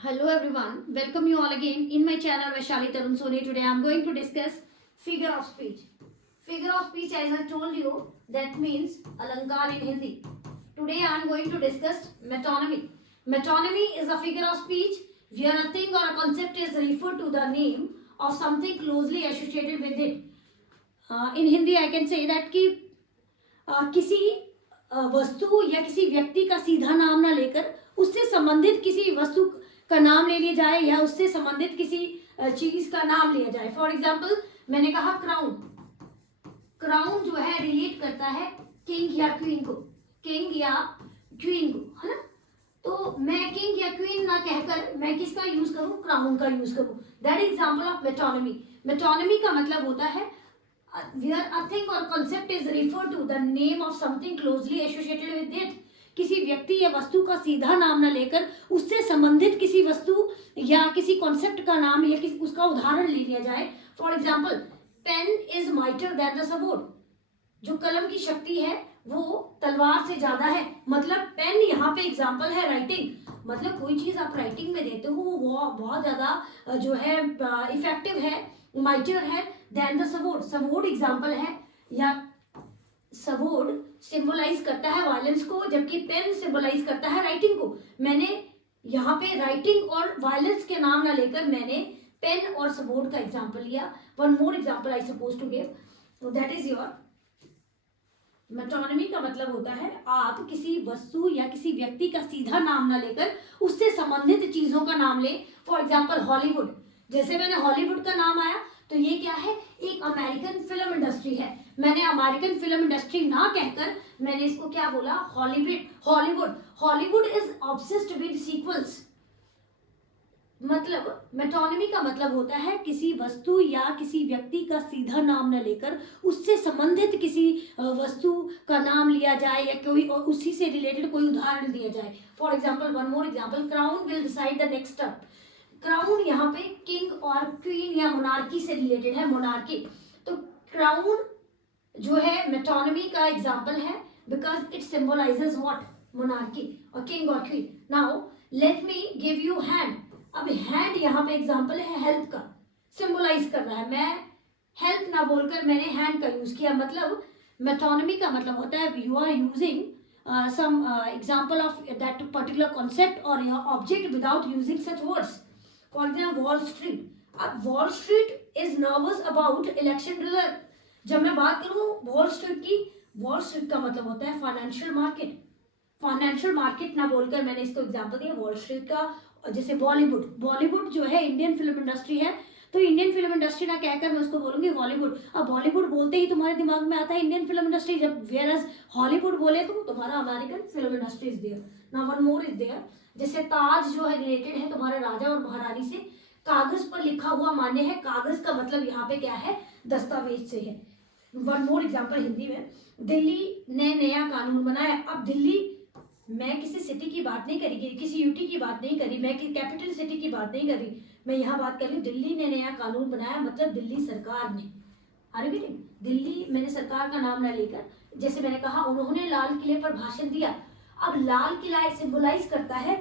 Hello everyone, welcome you all again in my channel Vaishali Tarun Soni. Today I am going to discuss figure of speech. Figure of speech, as I told you, that means alankar in Hindi. Today I am going to discuss metonymy. Metonymy is a figure of speech where a thing or a concept is referred to the name of something closely associated with it. In Hindi I can say that कि किसी वस्तु या किसी व्यक्ति का सीधा नाम ना लेकर उससे संबंधित किसी वस्तु का नाम ले लिया जाए या उससे संबंधित किसी चीज का नाम लिया जाए। फॉर एग्जाम्पल मैंने कहा क्राउन। क्राउन जो है रिलेट करता है किंग या क्वीन को, किंग या क्वीन को, है ना। तो मैं किंग या क्वीन ना कहकर मैं किसका यूज करूं, क्राउन का यूज करूं। That example of metonymy. Metonymy का मतलब होता है where a thing or concept is referred to the name of something closely associated with it. किसी व्यक्ति या वस्तु का सीधा नाम न लेकर उससे संबंधित किसी वस्तु या किसी कॉन्सेप्ट का नाम या किसी उसका उदाहरण ले लिया जाए। For example pen is mightier than the sword. जो कलम की शक्ति है वो तलवार से ज्यादा है। मतलब पेन यहाँ पे एग्जाम्पल है राइटिंग। मतलब कोई चीज आप राइटिंग में देते हो वो बहुत ज्यादा जो है इफेक्टिव है, माइटर है then the sword. Sword example है, या स्वॉर्ड सिंबलाइज करता है वायलेंस को, जबकि पेन सिंबलाइज करता है राइटिंग को। मैंने यहाँ पे राइटिंग और वायलेंस के नाम ना लेकर मैंने पेन और स्वॉर्ड का एग्जाम्पल लिया। One more example I suppose to give, तो दैट इज योर मेटोनिमी। का मतलब होता है आप किसी वस्तु या किसी व्यक्ति का सीधा नाम ना लेकर उससे संबंधित चीजों का नाम ले। For example Hollywood. जैसे मैंने हॉलीवुड का नाम आया तो ये क्या है, एक अमेरिकन फिल्म इंडस्ट्री है। मैंने अमेरिकन फिल्म इंडस्ट्री ना कहकर मैंने इसको क्या बोला, Hollywood. Hollywood Hollywood is obsessed with sequels. मतलब मेटोनिमी का मतलब होता है किसी वस्तु या किसी व्यक्ति का सीधा नाम न लेकर उससे संबंधित किसी वस्तु का नाम लिया जाए या कोई उसी से रिलेटेड कोई उदाहरण दिया जाए। For example one more example, crown will decide the next step. Crown यहाँ पे किंग और क्वीन या मोनार्की से रिलेटेड है, मोनार्की। तो क्राउन जो है मेटोनिमी का एग्जाम्पल है because it symbolizes what, monarchy और किंग और queen. Now let me give you hand. अब हैंड यहाँ पे एग्जाम्पल है हेल्प का, सिंबलाइज कर रहा है। मैं हेल्प ना बोलकर मैंने हैंड का यूज किया। मतलब मेटोनिमी का मतलब होता है you are using some example of that particular concept or your object without using such words. For example, Wall Street. अब Wall Street is nervous about election result. जब मैं बात करूं वॉल स्ट्रीट की, वॉल स्ट्रीट का मतलब होता है फाइनेंशियल मार्केट। फाइनेंशियल मार्केट ना बोलकर मैंने इसको एग्जांपल दिया वॉल स्ट्रीट का। जैसे बॉलीवुड, बॉलीवुड जो है इंडियन फिल्म इंडस्ट्री है, तो इंडियन फिल्म इंडस्ट्री ना कहकर मैं उसको बोलूंगी बॉलीवुड। अब बॉलीवुड बोलते ही तुम्हारे दिमाग में आता है इंडियन फिल्म इंडस्ट्री, जब वेयर एज हॉलीवुड बोले तो तुम्हारा American film industry is there. ना वन मोर इज देयर, जैसे ताज जो है रिलेटेड है तुम्हारे राजा और महारानी से। कागज पर लिखा हुआ मान्य है। कागज का मतलब यहाँ पे क्या है, दस्तावेज से है। वन मोर एग्जाम्पल हिंदी में, दिल्ली ने नया कानून बनाया। अब दिल्ली, मैं किसी सिटी की बात नहीं करी, किसी यूटी की बात नहीं करी, मैं कैपिटल सिटी की बात नहीं करी, मैं यहाँ बात कर रही हूँ दिल्ली ने नया कानून बनाया। मतलब दिल्ली सरकार ने, अरे बेटे दिल्ली, मैंने सरकार का नाम ना लेकर, जैसे मैंने कहा उन्होंने लाल किले पर भाषण दिया। अब लाल किला सिंबलाइज करता है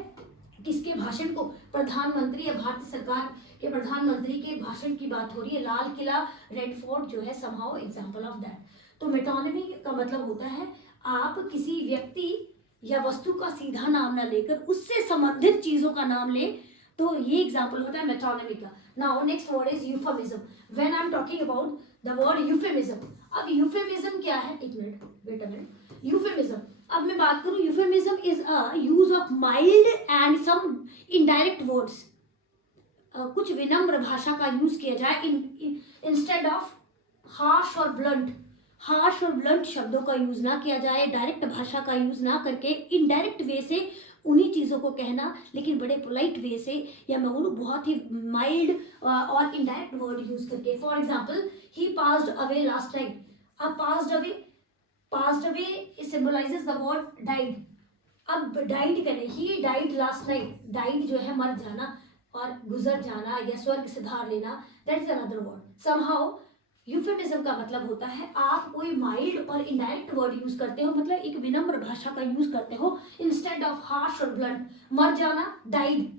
किसके भाषण को, प्रधानमंत्री या भारत सरकार के प्रधानमंत्री के भाषण की बात हो रही है। लाल किला, रेड फोर्ट जो है समहाउ एग्जांपल ऑफ दैट। तो मेटोनिमी का मतलब होता है आप किसी व्यक्ति या वस्तु का सीधा नाम ना लेकर उससे संबंधित चीजों का नाम ले, तो ये एग्जांपल होता है मेटोनिमी का। Now next word is euphemism. When I am talking about the word euphemism. अब यूफेमिज्म क्या है, एक minute wait a minute. Euphemism, अब मैं बात करूं, euphemism is a use of mild and some indirect words. कुछ विनम्र भाषा का यूज किया जाए इंस्टेड ऑफ हार्श और ब्लंट। हार्श और ब्लंट शब्दों का यूज ना किया जाए, डायरेक्ट भाषा का यूज ना करके इनडायरेक्ट वे से उन्हीं चीज़ों को कहना, लेकिन बड़े पोलाइट वे से, या मैं बोलूँ बहुत ही माइल्ड और इनडायरेक्ट वर्ड यूज करके। For example, he passed away last night. अब passed away symbolises the word died. अब डाइड करें, he died last night. Died जो है मर जाना और गुजर जाना या स्वर्ग से धार लेना, that is another word. Somehow euphemism का मतलब होता है आप कोई माइल्ड और इनडायरेक्ट वर्ड यूज करते हो, मतलब एक विनम्र भाषा का यूज करते हो इंस्टेड ऑफ हार्श और ब्लंट। मर जाना, डाइड।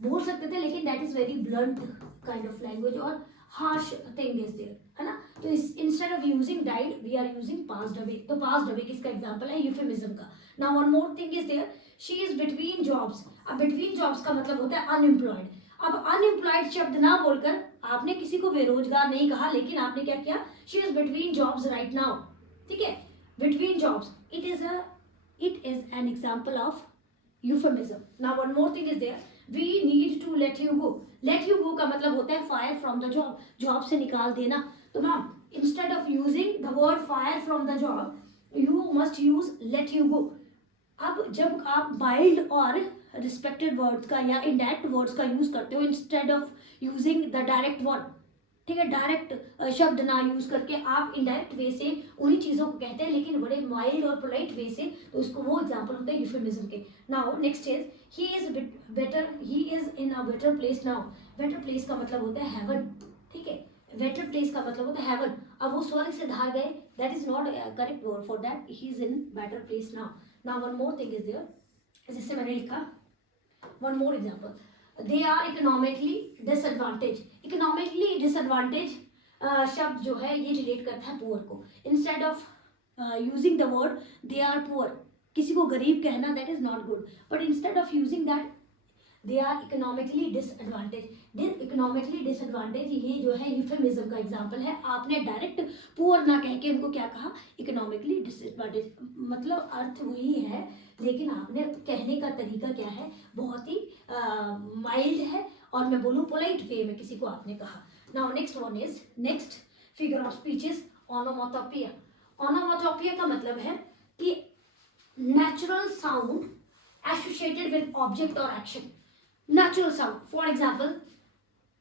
बोल सकते थे, लेकिन that is very blunt kind of language और हार्श थिंग इज देयर, है ना। तो instead of using died we are using passed away. तो पास्ड अवे किसका एग्जांपल है, यूफेमिज्म का। Now one more thing is there, she is between jobs. अब between jobs का मतलब होता है अनएम्प्लॉयड। अब अनएम्प्लॉयड शब्द ना बोलकर आपने किसी को बेरोजगार नहीं कहा, लेकिन आपने क्या किया, she is between jobs right now, ठीक है, between jobs. it is an example of euphemism. Now one more thing is there, we need to let you go. let you go का मतलब होता है fire from the job, job से निकाल देना। तो ma'am instead of using the word fire from the job you must use let you go। अब जब आप माइल्ड और रिस्पेक्टेड वर्ड्स का या इनडायरेक्ट वर्ड्स का यूज करते हो instead of using the direct word, ठीक है, डायरेक्ट शब्द ना यूज करके आप इनडायरेक्ट वे से उन्हीं चीजों को कहते हैं, लेकिन बड़े माइल्ड और पोलाइट वे से, तो उसको वो एग्जांपल होता है यूफेमिज्म के। Now next is he is better, he is in a better place now. Better place का मतलब होता है हेवन, ठीक है, बेटर प्लेस का मतलब होता है हेवन। अब वो स्वर्ग से धार गए, that is not correct word for that, he is in better place now. Now one more thing is there, जिससे मैंने लिखा one more example, they are economically disadvantage. Economically disadvantage शब्द जो है ये रिलेट करता है पुअर को। Instead of using the word they are poor, किसी को गरीब कहना that is not good, but instead of using that they are economically disadvantage. Economically disadvantage ये जो है यूफेमिज्म का एग्जाम्पल है। आपने डायरेक्ट पुअर ना कह के उनको क्या कहा, इकोनॉमिकली डिसएडवांटेज, मतलब अर्थ वही है, लेकिन आपने कहने का तरीका क्या है, बहुत ही माइल्ड है, और मैं बोलूँ पोलाइट वे में किसी को आपने कहा। Now next one is, next figure of speech is onomatopoeia. Onomatopoeia का मतलब है कि natural sound associated with object और action. Natural sound, for example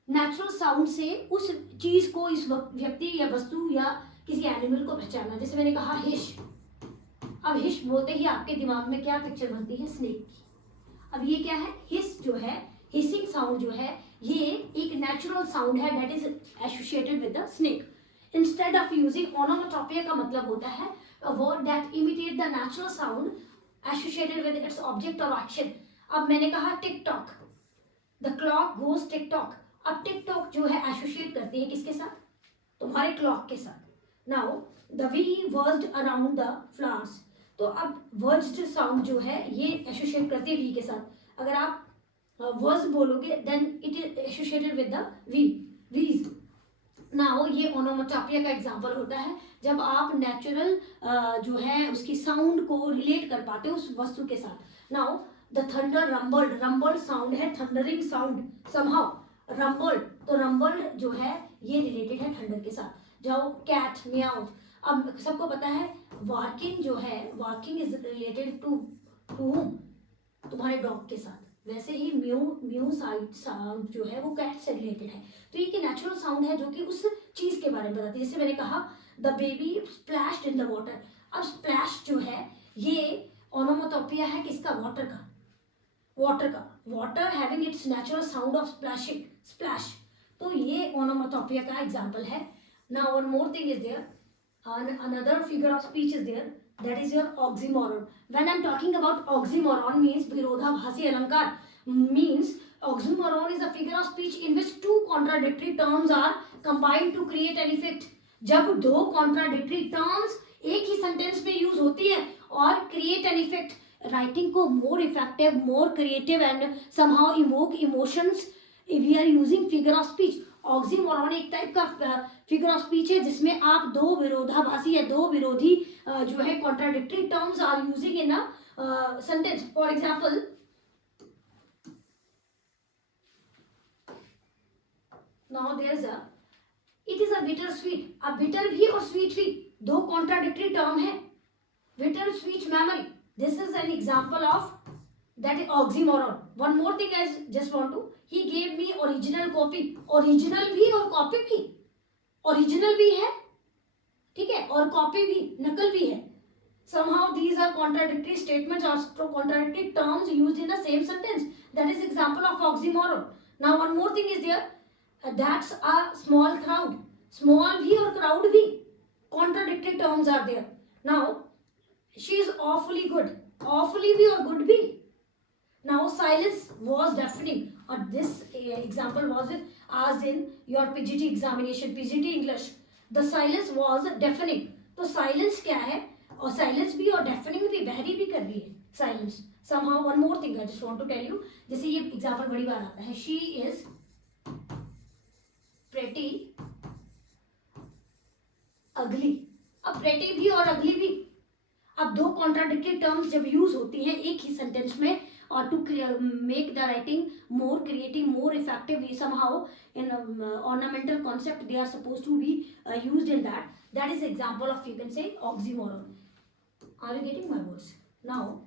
natural sound से उस चीज को, इस व्यक्ति या वस्तु या किसी एनिमल को पहचानना। जैसे मैंने कहा हिश, अब हिश बोलते ही आपके दिमाग में क्या पिक्चर बनती है, स्नेक की। अब ये क्या है, हिस जो है, हिसिंग साउंड जो है, ये एक नेचुरल साउंड है that is associated with the snake. Instead of using onomatopoeia का मतलब होता है a word that imitate the natural sound associated with its object और एक्शन। अब मैंने कहा tick tock, the clock goes tick tock. अब टिक टॉक जो है एसोसिएट करती है किसके साथ, तुम्हारे क्लॉक के साथ। Now the bee whirred around the flowers, तो अब वर्ज्ड साउंड जो है ये एसोसिएट करती है वी के साथ। अगर आप वर्ज बोलोगे then it is associated with the bee, bees. Now ये ओनोमोटोपिया का एग्जांपल होता है जब आप नेचुरल जो है उसकी साउंड को रिलेट कर पाते हो उस वस्तु के साथ। नाउ द थंडर रंबल्ड, रंबल्ड साउंड है थंडरिंग साउंड समहाउ, रंबल्ड, तो रंबल्ड जो है ये रिलेटेड है थंडर के साथ। जाओ कैट मियाउ, अब सबको पता है वार्किंग जो है, barking is related to home, तुम्हारे डॉग के साथ। वैसे ही म्यू म्यू साउंड जो है वो कैट से रिलेटेड है। तो ये नेचुरल साउंड है जो कि उस चीज के बारे में बताती है। जैसे मैंने कहा the baby splashed in the water. अब स्प्लैश जो है ये ओनोमोटोपिया है किसका, वाटर का, वाटर का, water having its natural sound of splashing, splash. तो ये ओनोमोटोपिया का एग्जांपल है। Now one more thing is there, another figure of speech is there, that is your oxymoron. When I'm talking about oxymoron means virodhabhasi alankar, means oxymoron is a figure of speech in which two contradictory terms are combined to create an effect। जब दो contradictory terms एक ही sentence में use होती है और create an effect, writing को more effective, more creative and somehow evoke emotions, we are using figure of speech। Oxymoron एक type का फिगर ऑफ स्पीच है जिसमें आप दो विरोधाभासी या दो विरोधी जो है contradictory terms are using in a sentence. For example now there is a, it is a bitter sweet. अब बिटर भी और स्वीट भी दो कॉन्ट्राडिक्टरी टर्म है, bitter sweet memory, this is an example of that is oxymoron। one more thing I just want to, he gave me original copy, original भी और copy भी, original भी है ठीक है और copy भी, नकल भी है। somehow these are contradictory statements or contradictory terms used in the same sentence, that is example of oxymoron। now one more thing is there, that's a small crowd, small भी और crowd भी contradictory terms are there। now she is awfully good, awfully भी और good भी। Now silence was deafening, or this example was asked in your PGT examination, PGT English. The silence was deafening. तो silence क्या है, और silence भी और deafening भी, बहरी भी कर रही है silence. Somehow one more thing I just want to tell you, जैसे ये example बड़ी बार आता है, she is pretty ugly. अब pretty भी और ugly भी, अब दो कॉन्ट्राडिक्टरी टर्म्स जब यूज होती हैं एक ही सेंटेंस में, और to make the writing more creative, more effective, somehow in ornamental concept they are supposed to be used in that. That is example of, you can say, oxymoron. Are you getting my words? Now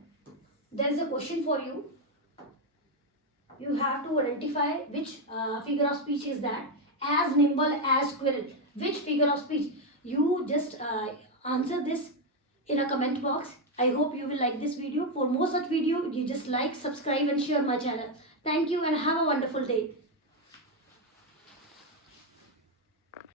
there is a question for you. You have to identify which figure of speech is that. As nimble as squirrel, which figure of speech? You just answer this in a comment box. I hope you will like this video. For more such video, you just like, subscribe and share my channel. Thank you and have a wonderful day.